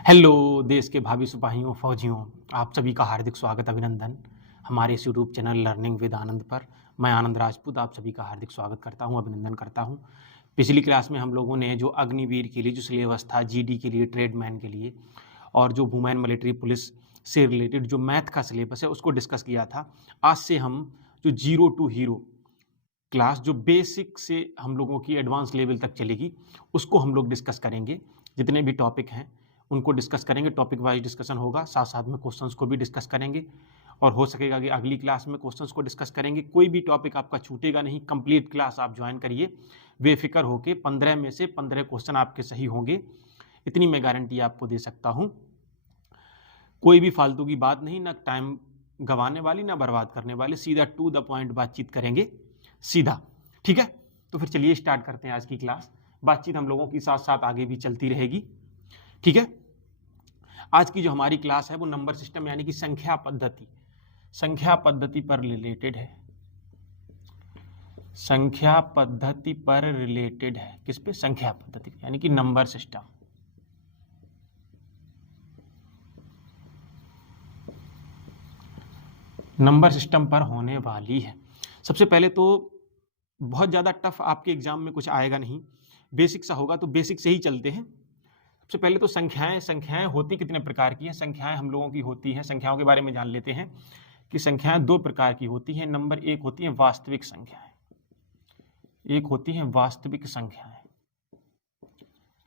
Hello देश के भावी सिपाहियों फौजियों, आप सभी का हार्दिक स्वागत अभिनंदन हमारे इस यूट्यूब चैनल लर्निंग विद आनंद पर। मैं आनंद राजपूत आप सभी का हार्दिक स्वागत करता हूं, अभिनंदन करता हूं। पिछली क्लास में हम लोगों ने जो अग्निवीर के लिए जो सिलेबस था, जीडी के लिए, ट्रेडमैन के लिए और जो वुमेन मिलिट्री पुलिस से रिलेटेड जो मैथ का सिलेबस है उसको डिस्कस किया था। आज से हम जो जीरो टू हीरो क्लास जो बेसिक से हम लोगों की एडवांस लेवल तक चलेगी उसको हम लोग डिस्कस करेंगे। जितने भी टॉपिक हैं उनको डिस्कस करेंगे, टॉपिक वाइज डिस्कशन होगा, साथ साथ में क्वेश्चंस को भी डिस्कस करेंगे और हो सकेगा कि अगली क्लास में क्वेश्चंस को डिस्कस करेंगे। कोई भी टॉपिक आपका छूटेगा नहीं, कंप्लीट क्लास आप ज्वाइन करिए बेफिक्र होके। 15 में से 15 क्वेश्चन आपके सही होंगे, इतनी मैं गारंटी आपको दे सकता हूँ। कोई भी फालतू की बात नहीं, ना टाइम गंवाने वाली ना बर्बाद करने वाली, सीधा टू द पॉइंट बातचीत करेंगे सीधा। ठीक है, तो फिर चलिए स्टार्ट करते हैं आज की क्लास। बातचीत हम लोगों की साथ साथ आगे भी चलती रहेगी। ठीक है, आज की जो हमारी क्लास है वो नंबर सिस्टम यानी कि संख्या पद्धति पर रिलेटेड है। संख्या पद्धति पर रिलेटेड है। किस पे? संख्या पद्धति यानी कि नंबर सिस्टम। नंबर सिस्टम पर होने वाली है। सबसे पहले तो बहुत ज़्यादा टफ आपके एग्जाम में कुछ आएगा नहीं, बेसिक सा होगा, तो बेसिक से ही चलते हैं। सबसे पहले तो संख्याएं होती कितने प्रकार की हैं? संख्याएं हम लोगों की होती हैं, संख्याओं के बारे में जान लेते हैं कि संख्याएं दो प्रकार की होती हैं। नंबर एक होती हैं वास्तविक संख्याएं, एक होती हैं वास्तविक संख्याएं।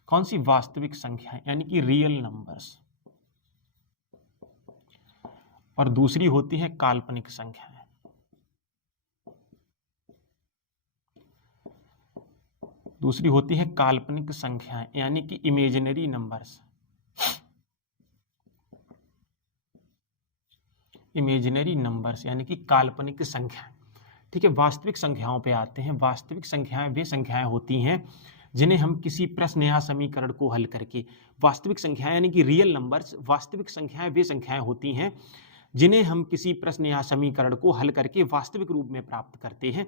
कौन सी? वास्तविक संख्याएं यानी कि रियल नंबर्स। और दूसरी होती है काल्पनिक संख्याएं। दूसरी होती है काल्पनिक संख्याएं यानी कि इमेजिनरी नंबर्स। इमेजिनरी नंबर्स यानी कि काल्पनिक संख्याएं। ठीक है, वास्तविक संख्याओं पे आते हैं। वास्तविक संख्याएं वे संख्याएं होती हैं जिन्हें हम किसी प्रश्न या समीकरण को हल करके, वास्तविक संख्याएं यानी कि रियल नंबर्स, वास्तविक संख्याएं वे संख्याएं होती हैं जिन्हें हम किसी प्रश्न या समीकरण को हल करके वास्तविक रूप में प्राप्त करते हैं।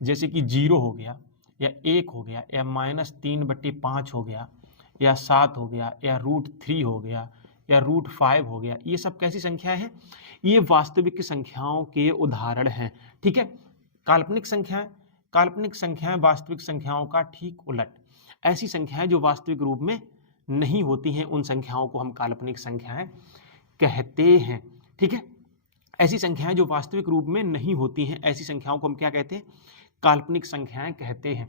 जैसे कि 0 हो गया, या 1 हो गया, या -3/5 हो गया, या 7 हो गया, या √3 हो गया, या √5 हो गया। ये सब कैसी संख्याएं हैं? ये वास्तविक संख्याओं के उदाहरण हैं। ठीक है, काल्पनिक संख्याएं वास्तविक संख्याओं का ठीक उलट। ऐसी संख्याएं जो वास्तविक रूप में नहीं होती हैं, उन संख्याओं को हम काल्पनिक संख्याएं कहते हैं। ठीक है, ऐसी संख्याएं जो वास्तविक रूप में नहीं होती हैं, ऐसी संख्याओं को हम क्या कहते हैं? काल्पनिक संख्याएं कहते हैं।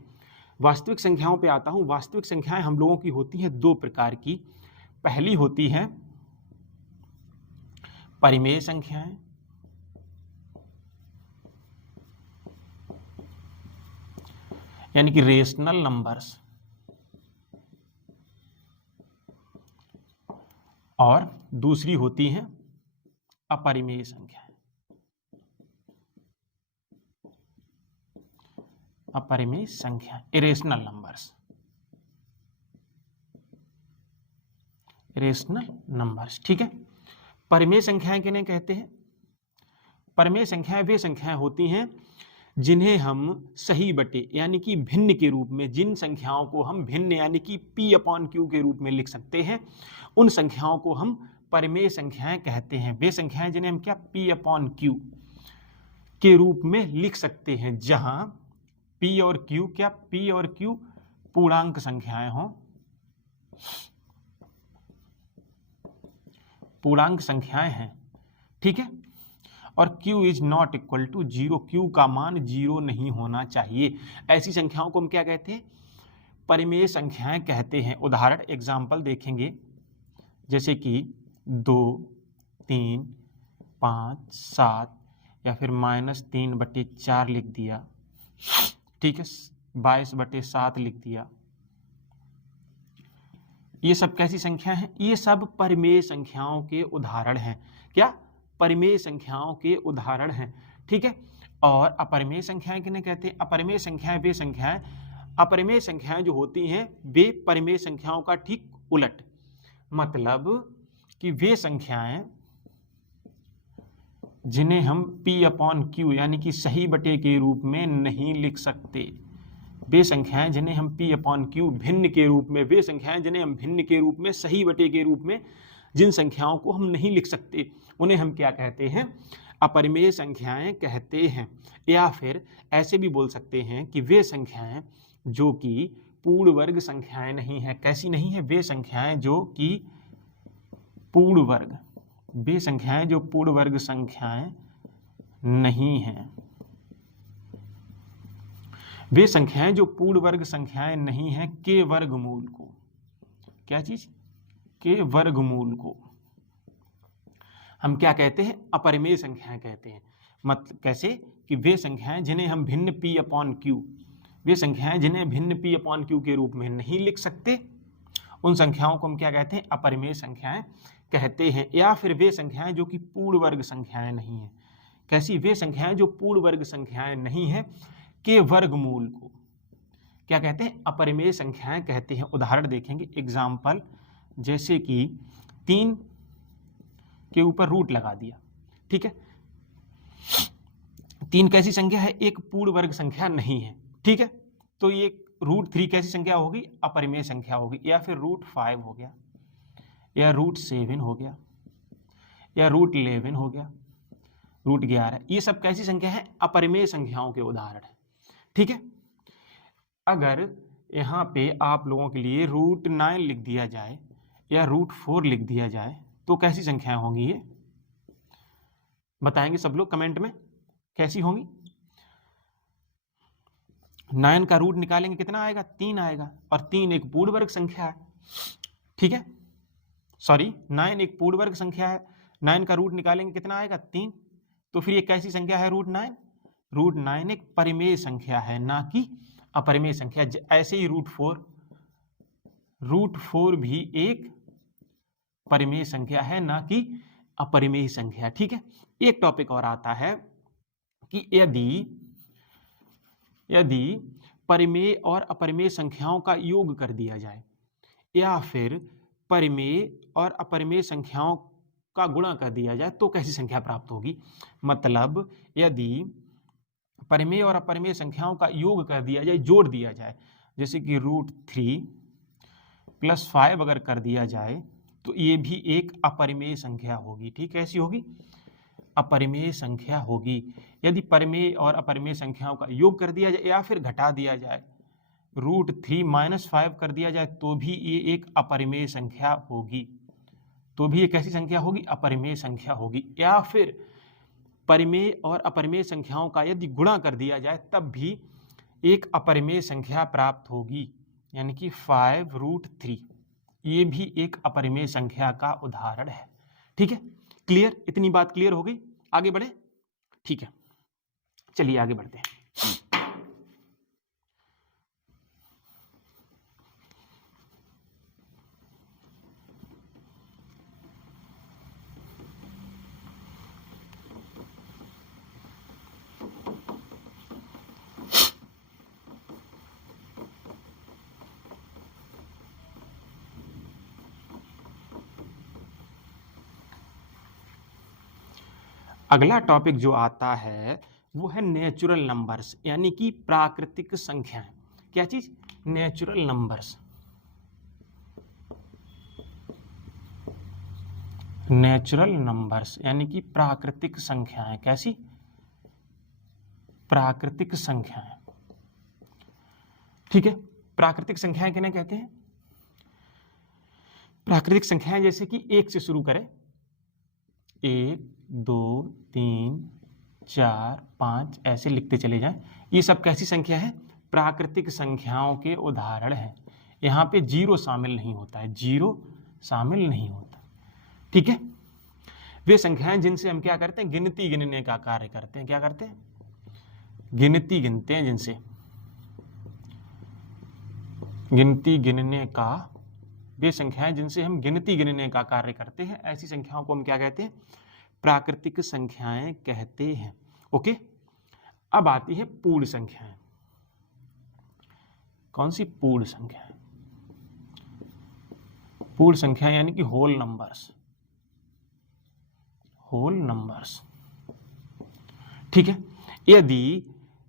वास्तविक संख्याओं पे आता हूं। वास्तविक संख्याएं हम लोगों की होती हैं दो प्रकार की। पहली होती है परिमेय संख्याएं, यानी कि रेशनल नंबर्स, और दूसरी होती हैं अपरिमेय संख्याएं। अपरिमेय संख्या, इरेशनल नंबर्स। Irrational numbers. ठीक है, परिमेय संख्याएं किन्हें कहते हैं? परिमेय संख्याएं वे संख्याएं होती हैं जिन्हें हम सही बटे यानी कि भिन्न के रूप में, जिन संख्याओं को हम भिन्न यानी कि P/Q के रूप में लिख सकते हैं, उन संख्याओं को हम परिमेय संख्याएं कहते हैं। वे संख्याएं जिन्हें हम क्या P/Q के रूप में लिख सकते हैं, जहां P और Q क्या? P और Q पूर्णांक संख्याएं हों, पूर्णांक संख्याएं हैं। ठीक है, और Q is not equal to 0, Q का मान 0 नहीं होना चाहिए। ऐसी संख्याओं को हम क्या कहते हैं? परिमेय संख्याएं कहते हैं। उदाहरण एग्जाम्पल देखेंगे, जैसे कि 2, 3, 5, 7, या फिर -3/4 लिख दिया। ठीक है, 22/7 लिख दिया। ये सब कैसी संख्या हैं? ये सब परिमेय संख्याओं के उदाहरण हैं। क्या? परिमेय संख्याओं के उदाहरण हैं। ठीक है, और अपरिमेय संख्याएं किन्हें कहते हैं? अपरिमेय संख्याएं वे संख्याएं, अपरिमेय संख्याएं जो होती हैं वे परिमेय संख्याओं का ठीक उलट, मतलब कि वे संख्याएं जिन्हें हम P/Q यानी कि सही बटे के रूप में नहीं लिख सकते, वे संख्याएं जिन्हें हम p अपॉन क्यू भिन्न के रूप में, वे संख्याएं जिन्हें हम भिन्न के रूप में, सही बटे के रूप में, जिन संख्याओं को हम नहीं लिख सकते उन्हें हम क्या कहते हैं, अपरिमेय संख्याएं कहते हैं। या फिर ऐसे भी बोल सकते हैं कि वे संख्याएं जो कि पूर्ण वर्ग संख्याएं नहीं है। कैसी नहीं है? वे संख्याएं जो कि पूर्ण वर्ग, वे संख्याएं जो पूर्ण वर्ग संख्याएं नहीं हैं, वे संख्याएं जो पूर्ण वर्ग संख्याएं नहीं हैं के वर्गमूल को, क्या चीज? के वर्गमूल को हम क्या कहते हैं? अपरिमेय संख्याएं कहते हैं। मतलब कैसे? कि वे संख्याएं जिन्हें हम भिन्न p अपॉन क्यू, वे संख्याएं जिन्हें भिन्न p अपॉन क्यू के रूप में नहीं लिख सकते, उन संख्याओं को हम क्या कहते हैं? अपरिमेय संख्याएं कहते हैं। या फिर वे संख्याएं जो कि पूर्ण वर्ग संख्याएं नहीं है। कैसी? वे संख्याएं जो पूर्ण वर्ग संख्याएं नहीं है के वर्गमूल को क्या कहते हैं? अपरिमेय संख्याएं कहते हैं। उदाहरण देखेंगे, एग्जाम्पल, जैसे कि 3 के ऊपर रूट लगा दिया, ठीक है। 3 कैसी संख्या है? एक पूर्ण वर्ग संख्या नहीं है, ठीक है। तो ये √3 कैसी संख्या होगी? अपरिमेय संख्या होगी। या फिर √5 हो गया, या √7 हो गया, या √11 हो गया, √11, ये सब कैसी संख्या है? अपरिमेय संख्याओं के उदाहरण है, ठीक है। अगर यहाँ पे आप लोगों के लिए √9 लिख दिया जाए या √4 लिख दिया जाए तो कैसी संख्याएं होंगी? ये बताएंगे सब लोग कमेंट में, कैसी होंगी? 9 का रूट निकालेंगे कितना आएगा? 3 आएगा। और 3 एक पूर्ण वर्ग संख्या है, ठीक है। सॉरी, 9 एक पूर्ण वर्ग संख्या है। 9 का रूट निकालेंगे कितना आएगा? 3। तो फिर ये कैसी संख्या है? √9। √9 एक परिमेय संख्या है, ना कि अपरिमेय संख्या। ऐसे ही √4 भी एक परिमेय संख्या है, ना कि अपरिमेय संख्या, ठीक है। एक टॉपिक और आता है कि यदि परिमेय और अपरिमेय संख्याओं का योग कर दिया जाए, या फिर परिमेय और अपरिमेय संख्याओं का गुणा कर दिया जाए तो कैसी संख्या प्राप्त होगी? मतलब यदि परिमेय और अपरिमेय संख्याओं का योग कर दिया जाए, जोड़ दिया जाए, जैसे कि √3 + 5 अगर कर दिया जाए तो ये भी एक अपरिमेय संख्या होगी, ठीक है। ऐसी होगी, अपरिमेय संख्या होगी। यदि परिमेय और अपरिमेय संख्याओं का योग कर दिया जाए या फिर घटा दिया जाए, √3 - 5 कर दिया जाए तो भी ये एक अपरिमेय संख्या होगी। तो भी ये कैसी संख्या होगी? अपरिमेय संख्या होगी। या फिर परिमेय और अपरिमेय संख्याओं का यदि गुणा कर दिया जाए तब भी एक अपरिमेय संख्या प्राप्त होगी, यानी कि 5√3, ये भी एक अपरिमेय संख्या का उदाहरण है, ठीक है। क्लियर? इतनी बात क्लियर हो गई? आगे बढ़े? ठीक है, चलिए आगे बढ़ते हैं। अगला टॉपिक जो आता है वो है नेचुरल नंबर्स, यानी कि प्राकृतिक संख्याएं। क्या चीज? Natural numbers. नेचुरल नंबर्स यानी कि प्राकृतिक संख्याएं। कैसी? प्राकृतिक संख्याएं, ठीक है। प्राकृतिक संख्याएं किन्हें कहते हैं? प्राकृतिक संख्याएं जैसे कि 1 से शुरू करें, 1 2 3 4 5 ऐसे लिखते चले जाएं, ये सब कैसी संख्या है? प्राकृतिक संख्याओं के उदाहरण हैं। यहाँ पे 0 शामिल नहीं होता है, 0 शामिल नहीं होता, ठीक है। वे संख्याएं जिनसे हम क्या करते हैं? गिनती गिनने का कार्य करते हैं। क्या करते हैं? गिनती गिनते हैं, जिनसे गिनती गिनने का, वे संख्याएं जिनसे हम गिनती गिनने का कार्य करते हैं, ऐसी संख्याओं को हम क्या कहते हैं? प्राकृतिक संख्याएं कहते हैं। ओके, अब आती है पूर्ण संख्याएं। कौन सी? पूर्ण संख्याएं। पूर्ण संख्या यानी कि होल नंबर्स, होल नंबर्स, ठीक है।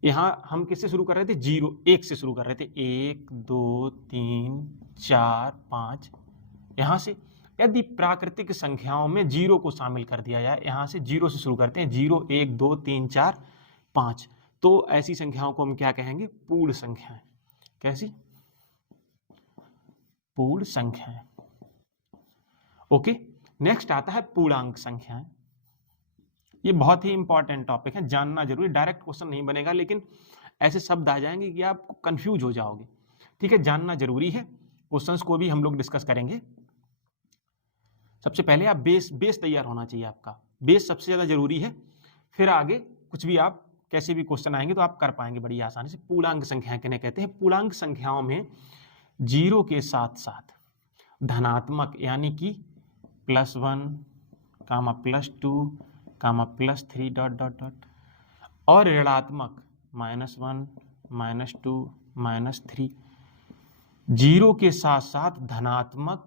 यहाँ हम किससे शुरू कर रहे थे, 0 1 से शुरू कर रहे थे, 1 2 3 4 5 यहाँ से। यदि प्राकृतिक संख्याओं में 0 को शामिल कर दिया जाए, यहाँ से 0 से शुरू करते हैं, 0 1 2 3 4 5, तो ऐसी संख्याओं को हम क्या कहेंगे, पूर्ण संख्याएं। कैसी, पूर्ण संख्याएं। ओके, नेक्स्ट आता है पूर्णांक संख्याएं। ये बहुत ही इंपॉर्टेंट टॉपिक है, जानना जरूरी। डायरेक्ट क्वेश्चन नहीं बनेगा, लेकिन ऐसे शब्द आ जाएंगे कि आप कंफ्यूज हो जाओगे। ठीक है, जानना जरूरी है। क्वेश्चंस को भी हम लोग डिस्कस करेंगे। सबसे पहले आप बेस तैयार होना चाहिए, आपका बेस सबसे ज्यादा जरूरी है। फिर आगे कुछ भी आप कैसे भी क्वेश्चन आएंगे तो आप कर पाएंगे बड़ी आसानी से। पूर्णांक संख्याएं किन्हें कहते हैं, पूर्णांक संख्याओं में 0 के साथ साथ धनात्मक यानी कि +1, +2, +3 ... और ऋणात्मक -1, -2, -3। 0 के साथ साथ धनात्मक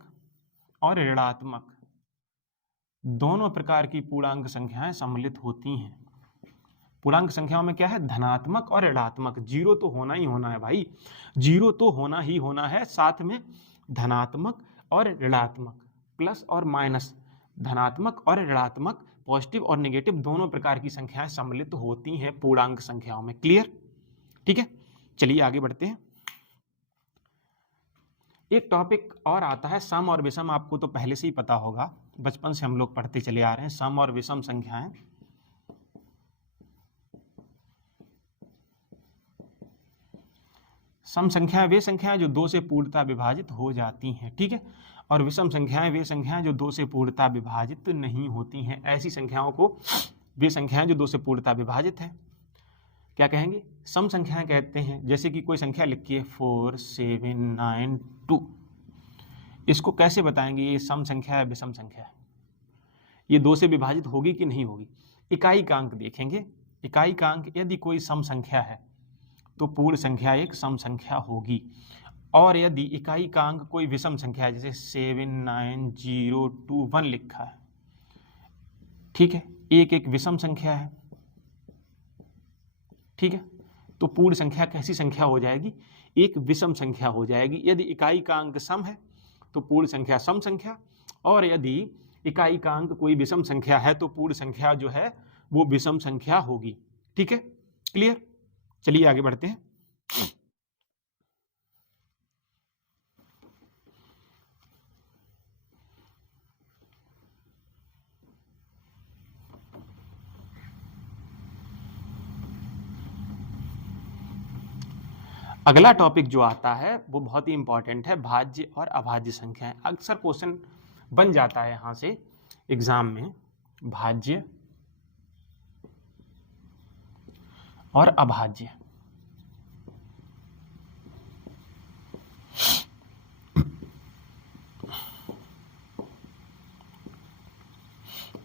और ऋणात्मक दोनों प्रकार की पूर्णांक संख्याएं सम्मिलित होती हैं। पूर्णांक संख्याओं में क्या है, धनात्मक और ऋणात्मक। 0 तो होना ही होना है भाई, 0 तो होना ही होना है, साथ में धनात्मक और ऋणात्मक, प्लस और माइनस, धनात्मक और ऋणात्मक, पॉजिटिव और नेगेटिव दोनों प्रकार की संख्याएं सम्मिलित होती हैं पूर्णांक संख्याओं में। क्लियर? ठीक है, चलिए आगे बढ़ते हैं। एक टॉपिक और आता है सम और विषम। आपको तो पहले से ही पता होगा, बचपन से हम लोग पढ़ते चले आ रहे हैं, सम और विषम संख्याएं। सम संख्याएं वे संख्याएं जो 2 से पूर्णतः विभाजित हो जाती हैं। ठीक है, और विषम संख्याएं वे संख्याएं जो 2 से पूर्णतः विभाजित नहीं होती हैं। ऐसी संख्याओं को वे संख्याएं जो 2 से पूर्णतः विभाजित हैं क्या कहेंगे, सम संख्याएं कहते हैं। जैसे कि कोई संख्या लिखिए 4 7 9 2, इसको कैसे बताएंगे ये सम संख्या है विषम संख्या है, ये 2 से विभाजित होगी कि नहीं होगी। इकाई का अंक देखेंगे, इकाई का अंक यदि कोई सम संख्या है तो पूर्ण संख्या एक सम संख्या होगी, और यदि इकाई का अंक कोई विषम संख्या है, जैसे 7 9 0 2 1 लिखा है, ठीक है, एक विषम संख्या है। ठीक है, तो पूर्ण संख्या कैसी संख्या हो जाएगी, एक विषम संख्या हो जाएगी। यदि इकाई का अंक सम है तो पूर्ण संख्या सम संख्या, और यदि इकाई का अंक कोई विषम संख्या है तो पूर्ण संख्या जो है वो विषम संख्या होगी। ठीक है, क्लियर? चलिए आगे बढ़ते हैं। अगला टॉपिक जो आता है वो बहुत ही इंपॉर्टेंट है, भाज्य और अभाज्य संख्याएं। अक्सर क्वेश्चन बन जाता है यहां से एग्जाम में, भाज्य और अभाज्य।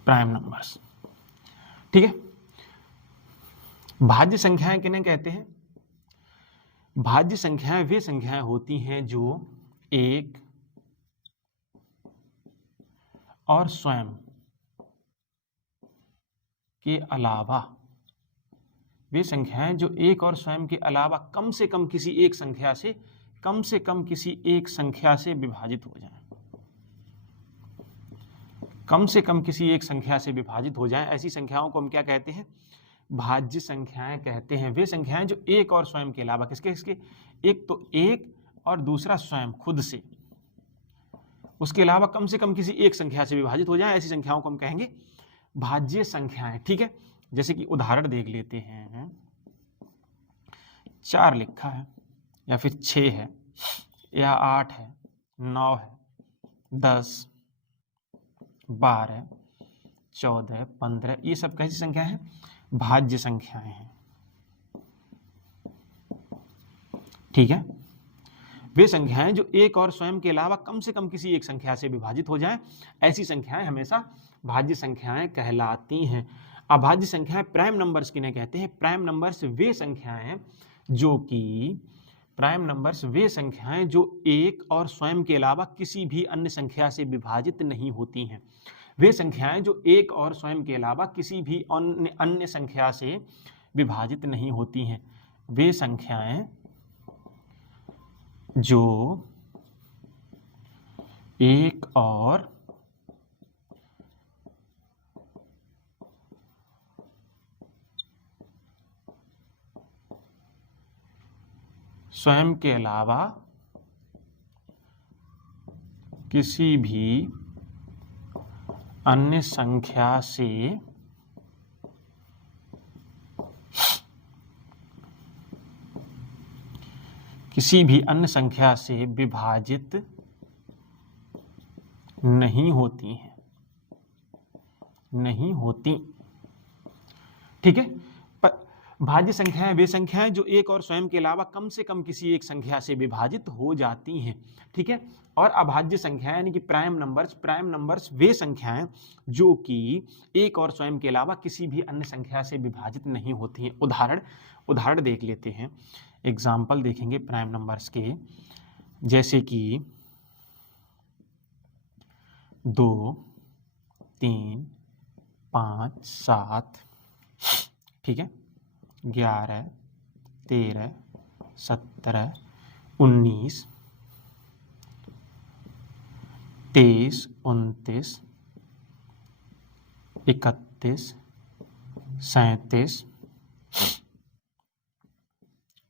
Prime numbers. ठीक है, भाज्य संख्याएं किन्हें कहते हैं, भाज्य संख्याएं वे संख्याएं होती हैं जो एक और स्वयं के अलावा, वे संख्याएं जो एक और स्वयं के अलावा कम से कम किसी एक संख्या से, कम से कम किसी एक संख्या से विभाजित हो जाएं, कम से कम किसी एक संख्या से विभाजित हो जाएं, ऐसी संख्याओं को हम क्या कहते हैं, भाज्य संख्याएं कहते हैं। वे संख्याएं जो एक और स्वयं के अलावा, किसके किसके, एक तो एक और दूसरा स्वयं खुद से, उसके अलावा कम से कम किसी एक संख्या से विभाजित हो जाए, ऐसी संख्याओं को हम कहेंगे भाज्य संख्याएं। ठीक है, जैसे कि उदाहरण देख लेते हैं, 4 लिखा है, या फिर 6 है, या 8 है, 9 है, 10 12 14 15, ये सब कैसी संख्या है, भाज्य संख्याएं हैं। ठीक है, वे संख्याएं जो एक और स्वयं के अलावा कम से कम किसी एक संख्या से विभाजित हो जाएं, ऐसी संख्याएं हमेशा भाज्य संख्याएं कहलाती हैं। अभाज्य संख्याएं प्राइम नंबर्स किन्हें कहते हैं, प्राइम नंबर्स वे संख्याएं जो कि, प्राइम नंबर्स वे संख्याएं जो एक और स्वयं के अलावा किसी भी अन्य संख्या से विभाजित नहीं होती हैं। वे संख्याएं जो एक और स्वयं के अलावा किसी भी अन्य संख्या से विभाजित नहीं होती हैं। वे संख्याएं जो एक और स्वयं के अलावा किसी भी अन्य संख्या से विभाजित नहीं होती हैं, नहीं होती। ठीक है। भाज्य संख्याएं वे संख्याएं जो एक और स्वयं के अलावा कम से कम किसी एक संख्या से विभाजित हो जाती हैं। ठीक है। और अभाज्य संख्याएं यानी कि प्राइम नंबर्स वे संख्याएं जो कि एक और स्वयं के अलावा किसी भी अन्य संख्या से विभाजित नहीं होती हैं। उदाहरण देख लेते हैं, एग्जाम्पल देखेंगे प्राइम नंबर्स के, जैसे कि 2, 3, 5, 7, ठीक है, 11, 13, 17, 19, 23, 29, 31, 37,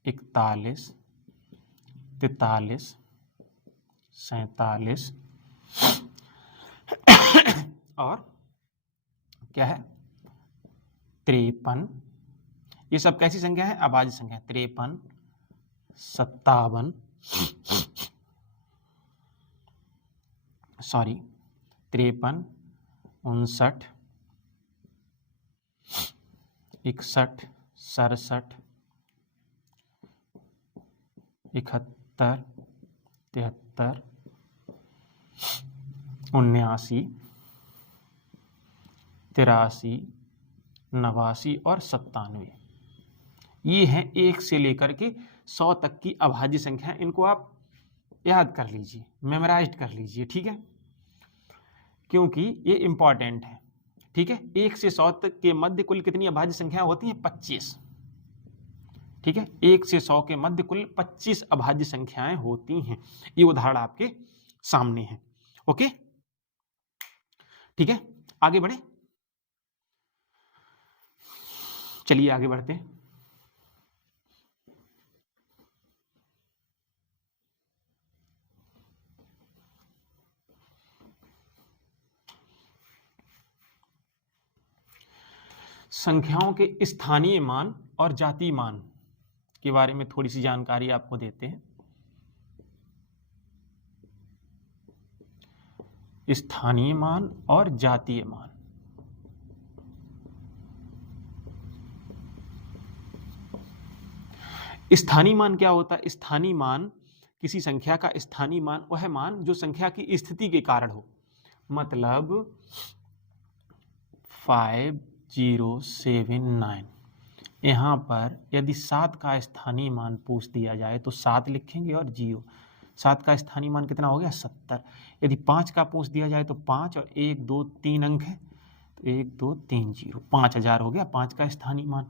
41, 43, 47 और क्या है 53। ये सब कैसी संख्या है? अभाज्य संख्या। 53, 57, 53, 59, 61, 67, 71, 73, 79, 83, 89 और 97। ये हैं 1 से लेकर के 100 तक की अभाज्य संख्या। इनको आप याद कर लीजिए, मेमोराइज कर लीजिए। ठीक है, क्योंकि ये इंपॉर्टेंट है। ठीक है, 1 से 100 तक के मध्य कुल कितनी अभाज्य संख्याएं होती हैं? 25। ठीक है, 1 से 100 के मध्य कुल 25 अभाज्य संख्याएं होती हैं। ये उदाहरण आपके सामने है। ओके, ठीक है, आगे बढ़े। चलिए आगे बढ़ते हैं। संख्याओं के स्थानीय मान और जातीय मान के बारे में थोड़ी सी जानकारी आपको देते हैं। स्थानीय मान और जातीय मान। स्थानीय मान क्या होता है? स्थानीय मान, किसी संख्या का स्थानीय मान वह मान जो संख्या की स्थिति के कारण हो। मतलब 5079, यहाँ पर यदि 7 का स्थानीय मान पूछ दिया जाए तो 7 लिखेंगे और 0। 7 का स्थानीय मान कितना हो गया? 70। यदि 5 का पूछ दिया जाए तो 5 और 1 2 3 अंक है तो 1 2 3 0, 5000 हो गया 5 का स्थानीय मान।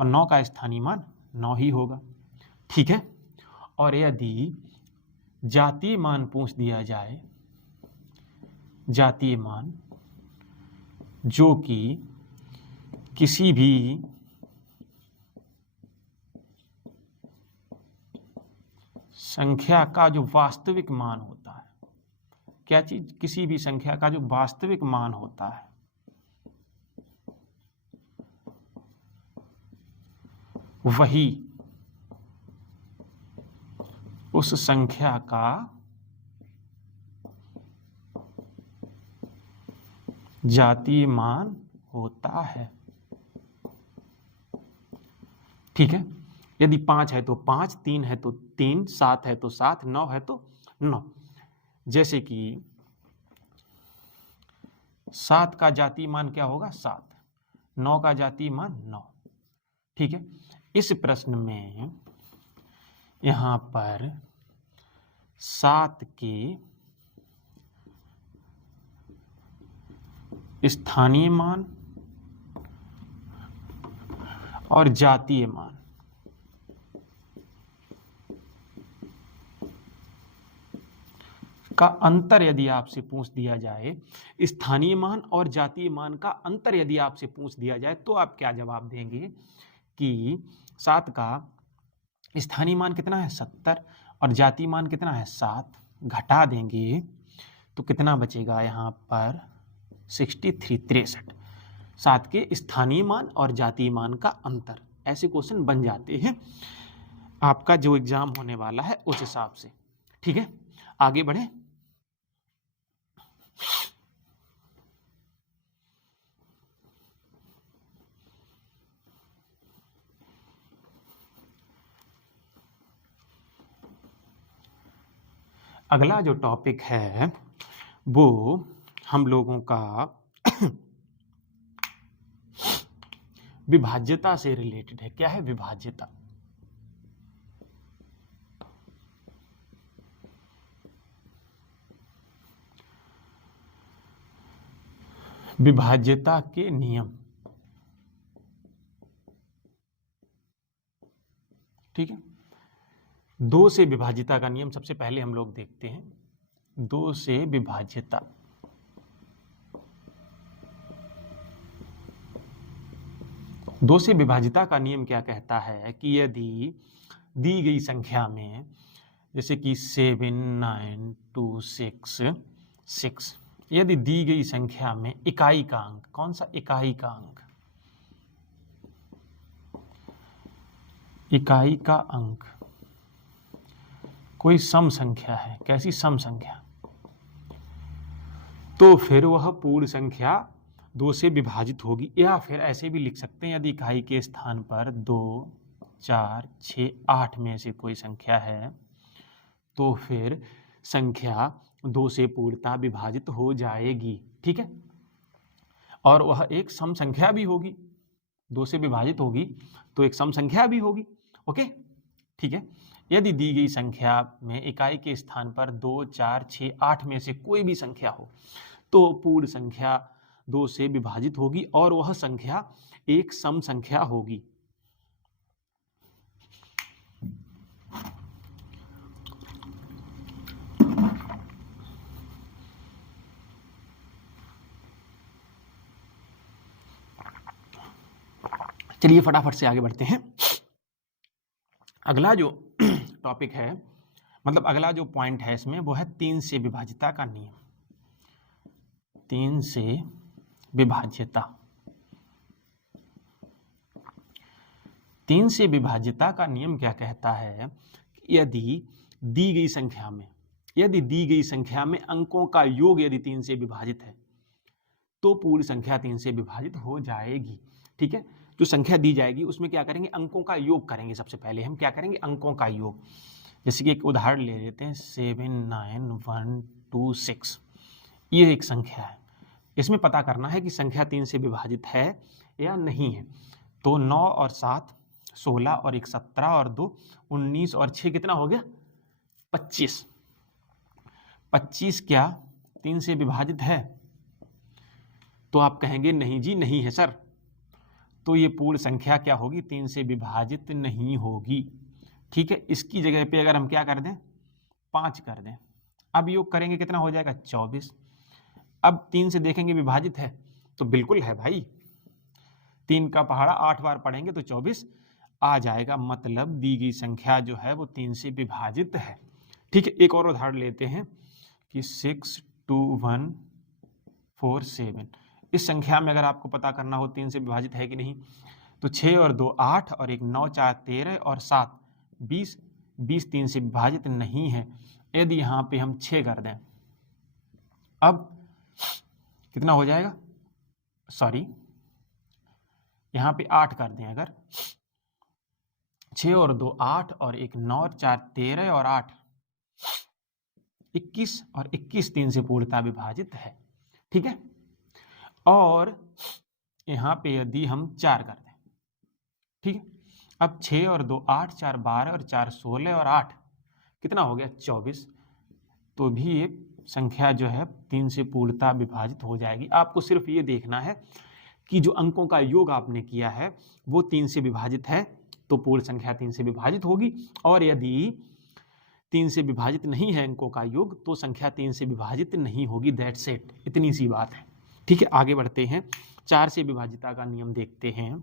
और 9 का स्थानीय मान 9 ही होगा। ठीक है। और यदि जातीय मान पूछ दिया जाए, जातीय मान जो कि किसी भी संख्या का जो वास्तविक मान होता है, क्या चीज? किसी भी संख्या का जो वास्तविक मान होता है वही उस संख्या का जातीय मान होता है। ठीक है, यदि 5 है तो 5, 3 है तो 3, 7 है तो 7, 9 है तो 9। जैसे कि 7 का जातीय मान क्या होगा? 7। 9 का जातीय मान 9। ठीक है, इस प्रश्न में यहां पर 7 के स्थानीय मान और जातीय मान का अंतर यदि आपसे पूछ दिया जाए, स्थानीय मान और जातीय मान का अंतर यदि आपसे पूछ दिया जाए, तो आप क्या जवाब देंगे कि 7 का स्थानीय मान कितना है 70 और जातीय मान कितना है 7, घटा देंगे तो कितना बचेगा यहाँ पर 63 7 के स्थानीय मान और जातीय मान का अंतर। ऐसे क्वेश्चन बन जाते हैं आपका जो एग्जाम होने वाला है उस हिसाब से। ठीक है, आगे बढ़े। अगला जो टॉपिक है वो हम लोगों का विभाज्यता से रिलेटेड है। क्या है विभाज्यता? विभाज्यता के नियम। ठीक है, 2 से विभाज्यता का नियम सबसे पहले हम लोग देखते हैं। 2 से विभाज्यता, दो से विभाज्यता का नियम क्या कहता है कि यदि दी गई संख्या में, जैसे कि 7 9 2 6 6, यदि दी गई संख्या में इकाई का अंक, कौन सा इकाई का अंक? इकाई का अंक कोई सम संख्या है। कैसी सम संख्या? तो फिर वह पूर्ण संख्या 2 से विभाजित होगी। या फिर ऐसे भी लिख सकते हैं, यदि इकाई के स्थान पर 2 4 6 8 में से कोई संख्या है तो फिर संख्या 2 से पूर्णतः विभाजित हो जाएगी। ठीक है, और वह एक सम संख्या भी होगी। 2 से विभाजित होगी तो एक सम संख्या भी होगी। ओके, ठीक है। यदि दी गई संख्या में इकाई के स्थान पर 2 4 6 8 में से कोई भी संख्या हो तो पूर्ण संख्या 2 से विभाजित होगी और वह संख्या एक सम संख्या होगी। चलिए फटाफट से आगे बढ़ते हैं। अगला जो टॉपिक है, मतलब अगला जो पॉइंट है इसमें, वो है 3 से विभाज्यता का नियम। 3 से विभाज्यता। 3 से विभाज्यता का नियम क्या कहता है? यदि दी गई संख्या में, यदि दी गई संख्या में अंकों का योग यदि 3 से विभाजित है तो पूर्ण संख्या 3 से विभाजित हो जाएगी। ठीक है, जो संख्या दी जाएगी उसमें क्या करेंगे? अंकों का योग करेंगे। सबसे पहले हम क्या करेंगे? अंकों का योग। जैसे कि एक उदाहरण ले लेते हैं, 7 9 1 2 6, ये एक संख्या है। इसमें पता करना है कि संख्या 3 से विभाजित है या नहीं है। तो 9 और 7 16 और 1 17 और 2 19 और 6 कितना हो गया? 25। 25 क्या 3 से विभाजित है? तो आप कहेंगे नहीं जी, नहीं है सर। तो ये पूर्ण संख्या क्या होगी? 3 से विभाजित नहीं होगी। ठीक है, इसकी जगह पे अगर हम क्या कर दें? 5 कर दें। अब योग करेंगे, कितना हो जाएगा? 24। अब 3 से देखेंगे विभाजित है तो बिल्कुल है भाई। 3 का पहाड़ा 8 बार पढ़ेंगे तो 24 आ जाएगा। मतलब दी गई संख्या जो है वो 3 से विभाजित है। ठीक है, एक और उदाहरण लेते हैं कि 6 2 1 4 7। इस संख्या में अगर आपको पता करना हो 3 से विभाजित है कि नहीं, तो 6 और 2 8 और 1 9 4 13 और 7 20। 20 3 से विभाजित नहीं है। यदि यहाँ पे हम 6 कर दें, अब कितना हो जाएगा? सॉरी, यहाँ पे 8 कर दें अगर, 6 और 2 8 और 1 9 और 4 13 और 8 21 और 21 3 से पूर्णतः विभाजित है। ठीक है, और यहाँ पे यदि हम 4 कर दें, ठीक है, अब 6 और 2 8 4 12 और 4 16 और 8 कितना हो गया? 24। तो भी एक संख्या जो है 3 से पूर्णतः विभाजित हो जाएगी। आपको सिर्फ ये देखना है कि जो अंकों का योग आपने किया है वो 3 से विभाजित है तो पूर्ण संख्या 3 से विभाजित होगी। और यदि 3 से विभाजित नहीं है अंकों का योग तो संख्या 3 से विभाजित नहीं होगी। दैट्स इट, इतनी सी बात है। ठीक है, आगे बढ़ते हैं, 4 से विभाजिता का नियम देखते हैं।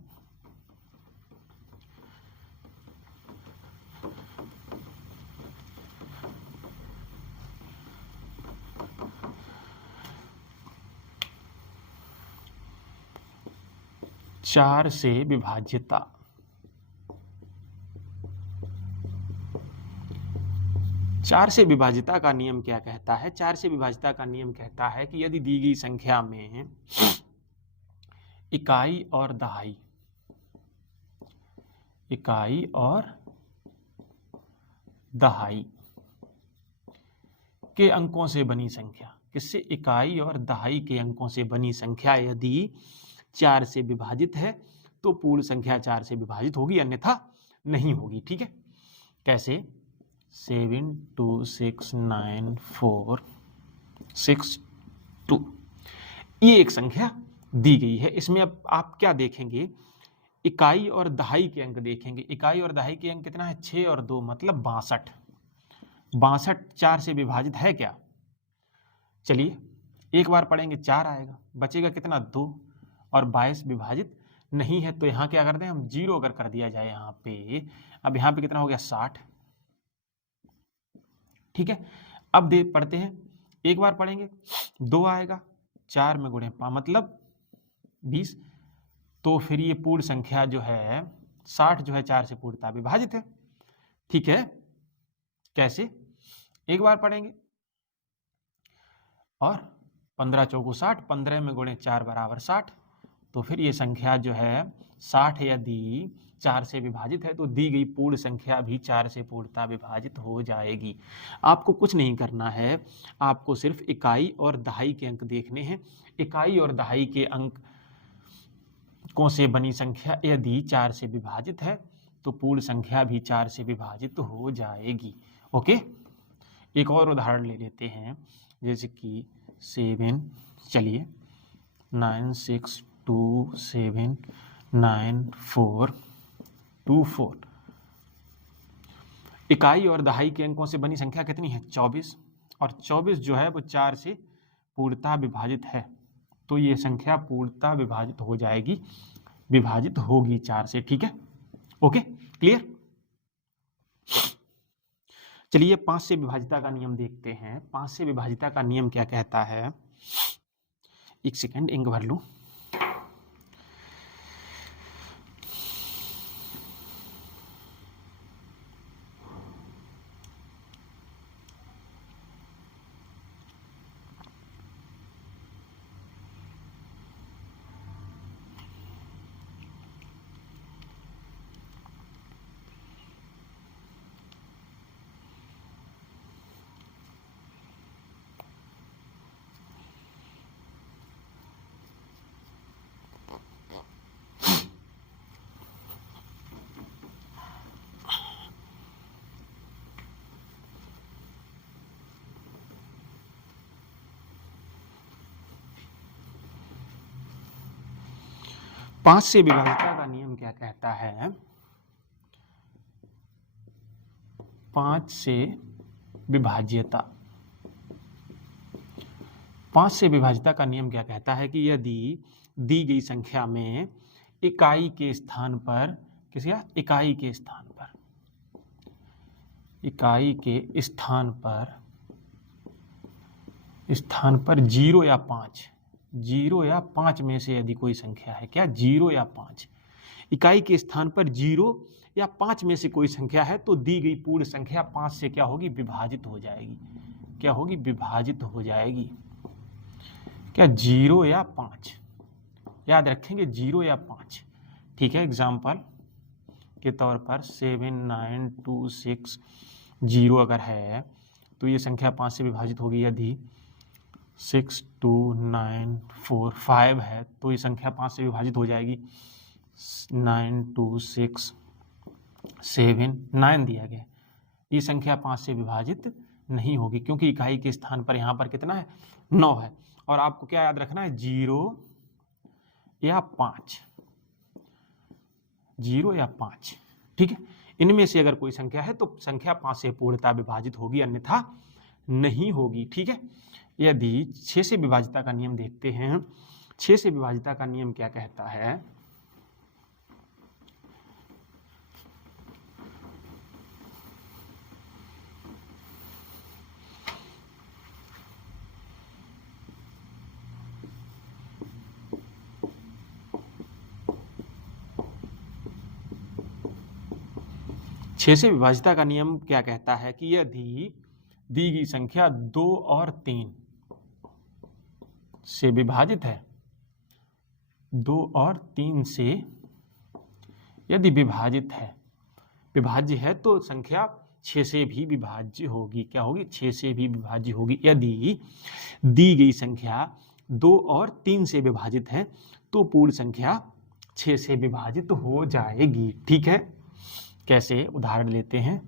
चार से विभाज्यता, चार से विभाजिता का नियम क्या कहता है? चार से विभाजिता का नियम कहता है कि यदि दी गई संख्या में इकाई और दहाई, इकाई और दहाई के अंकों से बनी संख्या, किससे? इकाई और दहाई के अंकों से बनी संख्या यदि 4 से विभाजित है तो पूर्ण संख्या 4 से विभाजित होगी, अन्यथा नहीं होगी। ठीक है, कैसे? 7 2 6 9 4 6 2, ये एक संख्या दी गई है। इसमें अब आप क्या देखेंगे? इकाई और दहाई के अंक देखेंगे। इकाई और दहाई के अंक कितना है? 6 और 2 मतलब 62। 62 4 से विभाजित है क्या? चलिए एक बार पढ़ेंगे 4 आएगा, बचेगा कितना? 2, और 22 विभाजित नहीं है तो यहाँ क्या कर दें हम? 0 अगर कर दिया जाए यहाँ पे, अब यहाँ पे कितना हो गया? 60। ठीक है, अब दे पढ़ते हैं, एक बार पढ़ेंगे 2 आएगा, 4 में गुणे 5 मतलब 20, तो फिर ये पूर्ण संख्या जो है 60 जो है 4 से पूर्णतः विभाजित है। ठीक है, कैसे? एक बार पढ़ेंगे, और 15 चौको 60, 15 में गुणे 4 बराबर 60, तो फिर ये संख्या जो है 60 यदि 4 से विभाजित है तो दी गई पूर्ण संख्या भी 4 से पूर्णतः विभाजित हो जाएगी। आपको कुछ नहीं करना है, आपको सिर्फ इकाई और दहाई के अंक देखने हैं। इकाई और दहाई के अंक को से बनी संख्या यदि 4 से विभाजित है तो पूर्ण संख्या भी 4 से विभाजित हो जाएगी। ओके, एक और उदाहरण ले लेते हैं, जैसे कि 7, चलिए 9 6 2 7 9 4 2 4, इकाई और दहाई के अंकों से बनी संख्या कितनी है? 24, और 24 जो है वो 4 से पूर्णतः विभाजित है तो ये संख्या पूर्णतः विभाजित हो जाएगी, विभाजित होगी 4 से। ठीक है, ओके, क्लियर? चलिए 5 से विभाजिता का नियम देखते हैं। 5 से विभाजिता का नियम क्या कहता है? एक सेकंड, इंक भर लूं। पांच से विभाजिता का नियम क्या कहता है? 5 से विभाज्यता, 5 से विभाजिता का नियम क्या कहता है कि यदि दी गई संख्या में इकाई के स्थान पर, किसी इकाई के स्थान पर, इकाई के स्थान पर 0 या 5, 0 या 5 में से यदि कोई संख्या है, क्या? 0 या 5, इकाई के स्थान पर 0 या 5 में से कोई संख्या है तो दी गई पूर्ण संख्या 5 से क्या होगी? विभाजित हो जाएगी। क्या होगी? विभाजित हो जाएगी। क्या? 0 या 5, याद रखेंगे 0 या 5। ठीक है, एग्जाम्पल के तौर पर 7 9 2 6 0 अगर है तो ये संख्या 5 से विभाजित होगी। यदि 6 2 9 4 5 है तो ये संख्या 5 से विभाजित हो जाएगी। 9 2 6 7 9 दिया गया, ये संख्या 5 से विभाजित नहीं होगी क्योंकि इकाई के स्थान पर यहाँ पर कितना है? 9 है। और आपको क्या याद रखना है? 0 या 5, 0 या 5। ठीक है, इनमें से अगर कोई संख्या है तो संख्या 5 से पूर्णतः विभाजित होगी, अन्यथा नहीं होगी। ठीक है, यदि 6 से विभाजिता का नियम देखते हैं, 6 से विभाजिता का नियम क्या कहता है? छह से विभाजिता का नियम क्या कहता है कि यदि दी गई संख्या 2 और 3 से विभाजित है, 2 और 3 से यदि विभाजित है, विभाज्य है, तो संख्या 6 से भी विभाज्य होगी। क्या होगी? 6 से भी विभाज्य होगी। यदि दी गई संख्या 2 और 3 से विभाजित है तो पूर्ण संख्या 6 से विभाजित हो जाएगी। ठीक है, कैसे? उदाहरण लेते हैं,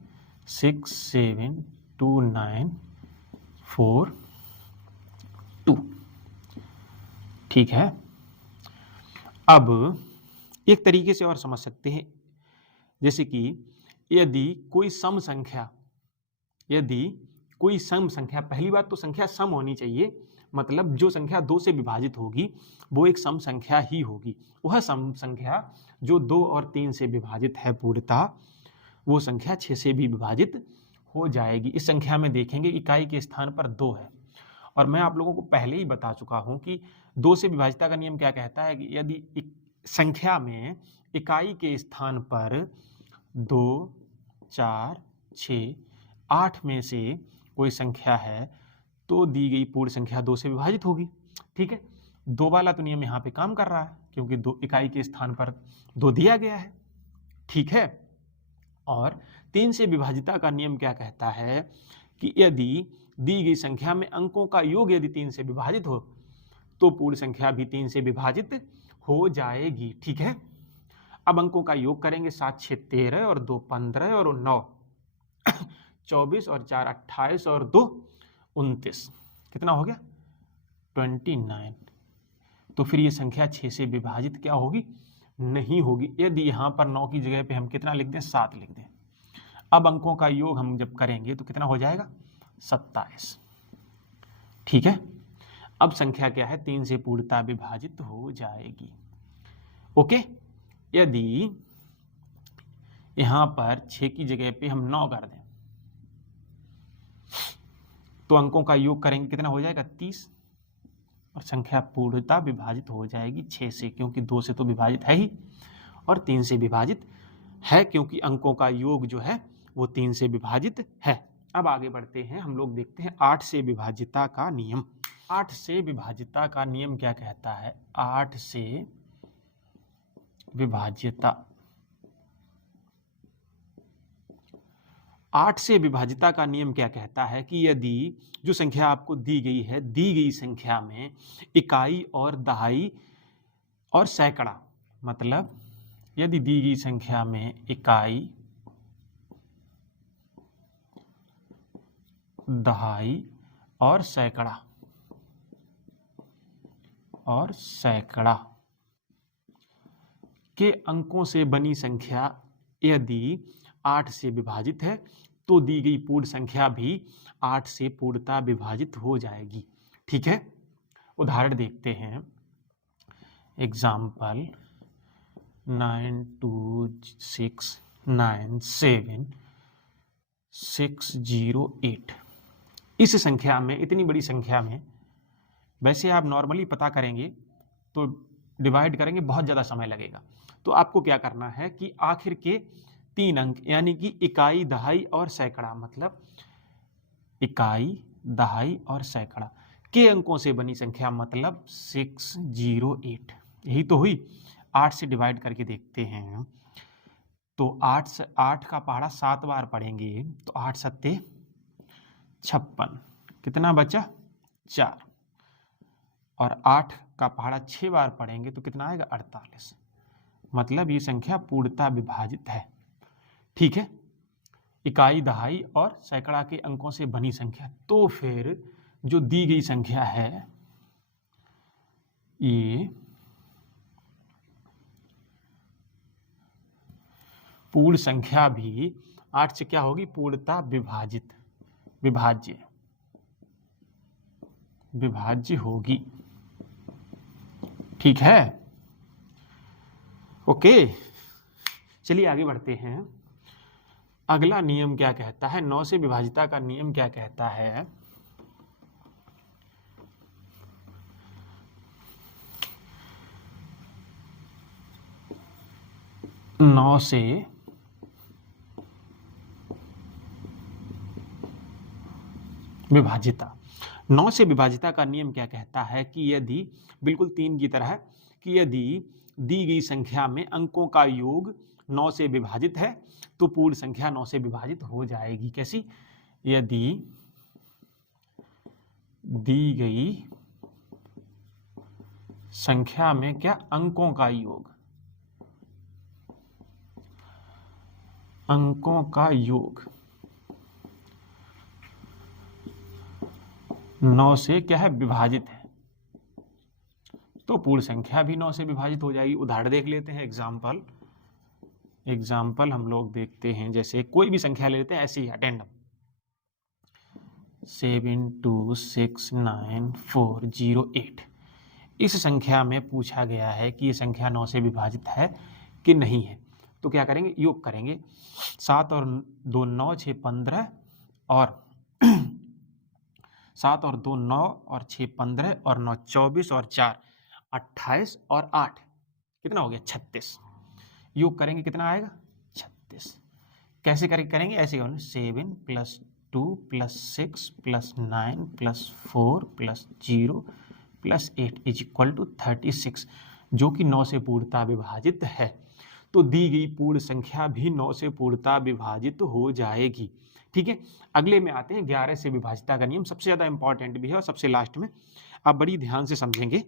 6 7 2 9 4 2। ठीक है, अब एक तरीके से और समझ सकते हैं, जैसे कि यदि कोई सम संख्या, पहली बात तो संख्या सम होनी चाहिए, मतलब जो संख्या 2 से विभाजित होगी वो एक सम संख्या ही होगी। वह सम संख्या जो 2 और 3 से विभाजित है पूर्णतः, वो संख्या 6 से भी विभाजित हो जाएगी। इस संख्या में देखेंगे इकाई के स्थान पर 2 है, और मैं आप लोगों को पहले ही बता चुका हूं कि 2 से विभाजिता का नियम क्या कहता है कि यदि संख्या में इकाई के स्थान पर 2 4 6 8 में से कोई संख्या है तो दी गई पूर्ण संख्या 2 से विभाजित होगी। ठीक है, 2 वाला तो नियम यहाँ पे काम कर रहा है क्योंकि 2 इकाई के स्थान पर 2 दिया गया है। ठीक है, और 3 से विभाजिता का नियम क्या कहता है कि यदि दी गई संख्या में अंकों का योग यदि 3 से विभाजित हो तो पूर्ण संख्या भी 3 से विभाजित हो जाएगी। ठीक है, अब अंकों का योग करेंगे, 7 6 13 और 2 15 और 9 24 और 4 28 और 2 29, कितना हो गया? 29। तो फिर ये संख्या 6 से विभाजित क्या होगी? नहीं होगी। यदि यहाँ पर 9 की जगह पे हम कितना लिख दें? 7 लिख दें। अब अंकों का योग हम जब करेंगे तो कितना हो जाएगा? 27। ठीक है, अब संख्या क्या है? 3 से पूर्णतः विभाजित हो जाएगी। ओके, यदि यहां पर 6 की जगह पे हम 9 कर दें तो अंकों का योग करेंगे, कितना हो जाएगा? 30, और संख्या पूर्णतः विभाजित हो जाएगी 6 से, क्योंकि 2 से तो विभाजित है ही और 3 से विभाजित है क्योंकि अंकों का योग जो है वो 3 से विभाजित है। अब आगे बढ़ते हैं, हम लोग देखते हैं 8 से विभाजिता का नियम। 8 से विभाजिता का नियम क्या कहता है? 8 से विभाजिता, 8 से विभाजिता का नियम क्या कहता है कि यदि जो संख्या आपको दी गई है, दी गई संख्या में इकाई और दहाई और सैकड़ा, मतलब यदि दी गई संख्या में इकाई, दहाई और सैकड़ा के अंकों से बनी संख्या यदि 8 से विभाजित है तो दी गई पूर्ण संख्या भी 8 से पूर्णतः विभाजित हो जाएगी। ठीक है, उदाहरण देखते हैं, एग्जाम्पल 92697608। इस संख्या में, इतनी बड़ी संख्या में, वैसे आप नॉर्मली पता करेंगे तो डिवाइड करेंगे बहुत ज़्यादा समय लगेगा, तो आपको क्या करना है कि आखिर के 3 अंक यानी कि इकाई, दहाई और सैकड़ा, मतलब इकाई, दहाई और सैकड़ा के अंकों से बनी संख्या, मतलब 608, यही तो हुई। 8 से डिवाइड करके देखते हैं तो 8 का पहाड़ा 7 बार पढ़ेंगे तो 8 सत्ते 56, कितना बचा? 4, और 8 का पहाड़ा 6 बार पढ़ेंगे तो कितना आएगा? 48, मतलब ये संख्या पूर्णतः विभाजित है। ठीक है, इकाई, दहाई और सैकड़ा के अंकों से बनी संख्या, तो फिर जो दी गई संख्या है ये पूर्ण संख्या भी 8 से क्या होगी, पूर्णतः विभाजित, विभाज्य होगी। ठीक है, ओके। चलिए आगे बढ़ते हैं। अगला नियम क्या कहता है, 9 से विभाजिता का नियम क्या कहता है। नौ से विभाजिता, 9 से विभाजिता का नियम क्या कहता है कि यदि, बिल्कुल 3 की तरह, कि यदि दी गई संख्या में अंकों का योग 9 से विभाजित है तो पूर्ण संख्या 9 से विभाजित हो जाएगी। कैसी, यदि दी गई संख्या में क्या, अंकों का योग, 9 से क्या है, विभाजित है, तो पूर्ण संख्या भी 9 से विभाजित हो जाएगी। उदाहरण देख लेते हैं, एग्जाम्पल हम लोग देखते हैं। जैसे कोई भी संख्या ले लेते हैं, ऐसे ही अटेंडम 7269408। इस संख्या में पूछा गया है कि ये संख्या 9 से विभाजित है कि नहीं है। तो क्या करेंगे, योग करेंगे। 7 और 2 9, 6 15 और 7 और 2 9 और 6 15 और 9 24 और 4 28 और 8 कितना हो गया, 36। योग करेंगे कितना आएगा, 36। कैसे करेंगे, ऐसे होने 7 + 2 + 6 + 9 + 4 + 0 + 8 = 36, जो कि 9 से पूर्णतः विभाजित है। तो दी गई पूर्ण संख्या भी 9 से पूर्णतः विभाजित हो जाएगी। ठीक है, अगले में आते हैं 11 से विभाजिता का नियम। सबसे ज्यादा इंपॉर्टेंट भी है और सबसे लास्ट में, आप बड़ी ध्यान से समझेंगे।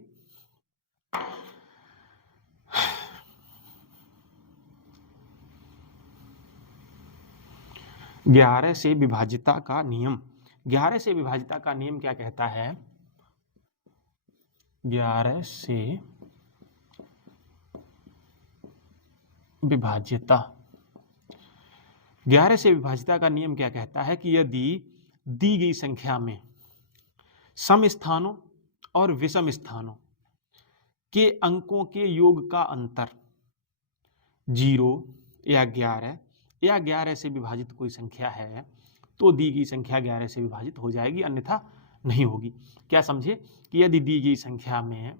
11 से विभाजिता का नियम, 11 से विभाजिता का नियम क्या कहता है, 11 से विभाजिता, 11 से विभाजिता का नियम क्या कहता है कि यदि दी गई संख्या में सम स्थानों और विषम स्थानों के अंकों के योग का अंतर 0 या 11 से विभाजित कोई संख्या है तो दी गई संख्या 11 से विभाजित हो जाएगी, अन्यथा नहीं होगी। क्या समझे कि यदि दी गई संख्या में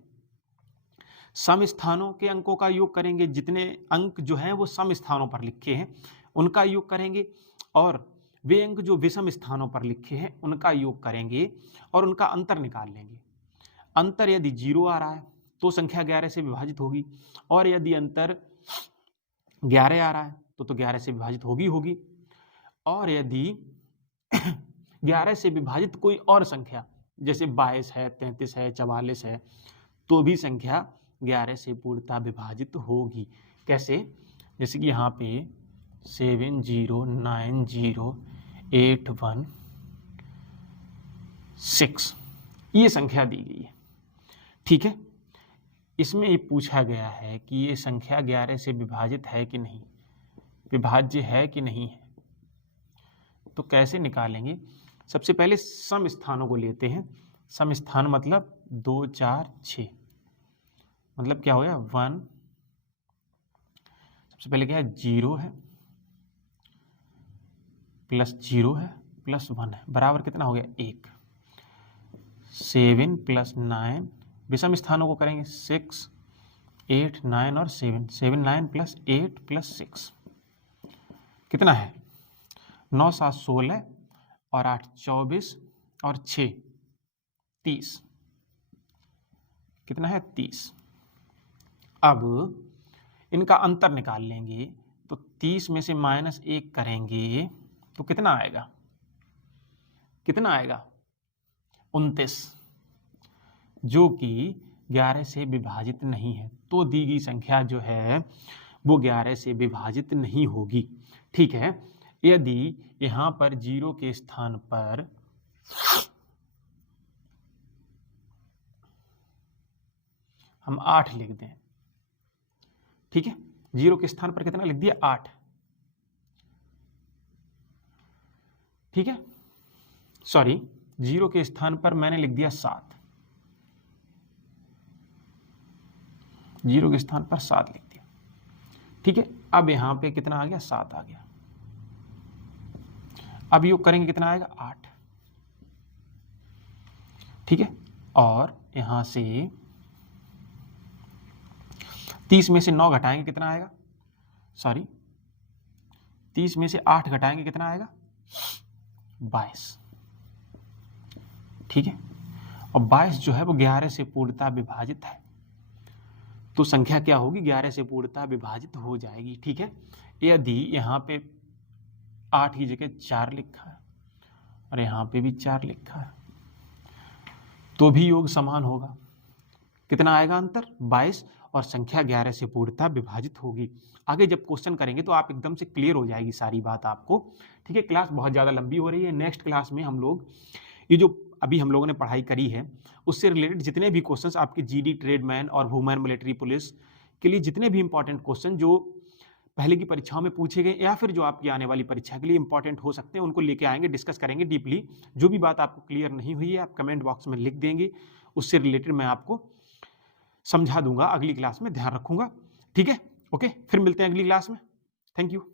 सम स्थानों के अंकों का योग करेंगे, जितने अंक जो हैं वो सम स्थानों पर लिखे हैं उनका योग करेंगे, और वे अंक जो विषम स्थानों पर लिखे हैं उनका योग करेंगे और उनका अंतर निकाल लेंगे। अंतर यदि 0 आ रहा है तो संख्या 11 से विभाजित होगी, और यदि अंतर 11 आ रहा है तो 11 से विभाजित होगी। और यदि 11 से विभाजित कोई और संख्या जैसे 22 है, 33 है, 44 है, तो भी संख्या 11 से पूर्णतः विभाजित होगी। कैसे, जैसे कि यहाँ पे 7090816 ये संख्या दी गई है। ठीक है, इसमें ये पूछा गया है कि ये संख्या 11 से विभाजित है कि नहीं, विभाज्य है कि नहीं है। तो कैसे निकालेंगे, सबसे पहले सम स्थानों को लेते हैं। सम स्थान मतलब 2 4 6, मतलब क्या होगा 1, सबसे पहले क्या है 0 है प्लस 0 है प्लस 1 है, बराबर कितना हो गया 1। 7 + 9, विषम स्थानों को करेंगे 6 8 9 और 7, 7 9 + 8 + 6 कितना है 9 7 16 और 8 24 और 6 30, कितना है 30। अब इनका अंतर निकाल लेंगे तो 30 में से -1 करेंगे तो कितना आएगा, 29, जो कि 11 से विभाजित नहीं है। तो दी गई संख्या जो है वो 11 से विभाजित नहीं होगी। ठीक है, यदि यहां पर 0 के स्थान पर हम 8 लिख दें, ठीक है, 0 के स्थान पर कितना लिख दिया 8, ठीक है, सॉरी 0 के स्थान पर मैंने लिख दिया 7, 0 के स्थान पर 7 लिख दिया। ठीक है, अब यहां पे कितना आ गया, 7 आ गया। अब योग करेंगे कितना आएगा, 8। ठीक है, और यहां से 30 में से 9 घटाएंगे कितना आएगा, सॉरी 30 में से 8 घटाएंगे कितना आएगा, 22। ठीक है, और 22 जो है वो 11 से पूर्णतः विभाजित है, तो संख्या क्या होगी, 11 से पूर्णतः विभाजित हो जाएगी। ठीक है, यदि यहाँ पे 8 की जगह 4 लिखा है और यहाँ पे भी 4 लिखा है तो भी योग समान होगा। कितना आएगा अंतर, 22, और संख्या 11 से पूर्णतः विभाजित होगी। आगे जब क्वेश्चन करेंगे तो आप एकदम से क्लियर हो जाएगी सारी बात आपको। ठीक है, क्लास बहुत ज़्यादा लंबी हो रही है। नेक्स्ट क्लास में हम लोग ये जो अभी हम लोगों ने पढ़ाई करी है उससे रिलेटेड जितने भी क्वेश्चंस आपके जीडी ट्रेडमैन और वुमेन मिलिट्री पुलिस के लिए जितने भी इंपॉर्टेंट क्वेश्चन जो पहले की परीक्षाओं में पूछे गए या फिर जो आपकी आने वाली परीक्षा के लिए इंपॉर्टेंट हो सकते हैं, उनको लेके आएंगे, डिस्कस करेंगे डीपली। जो भी बात आपको क्लियर नहीं हुई है आप कमेंट बॉक्स में लिख देंगे, उससे रिलेटेड मैं आपको समझा दूंगा अगली क्लास में, ध्यान रखूंगा। ठीक है, ओके, फिर मिलते हैं अगली क्लास में। Thank you.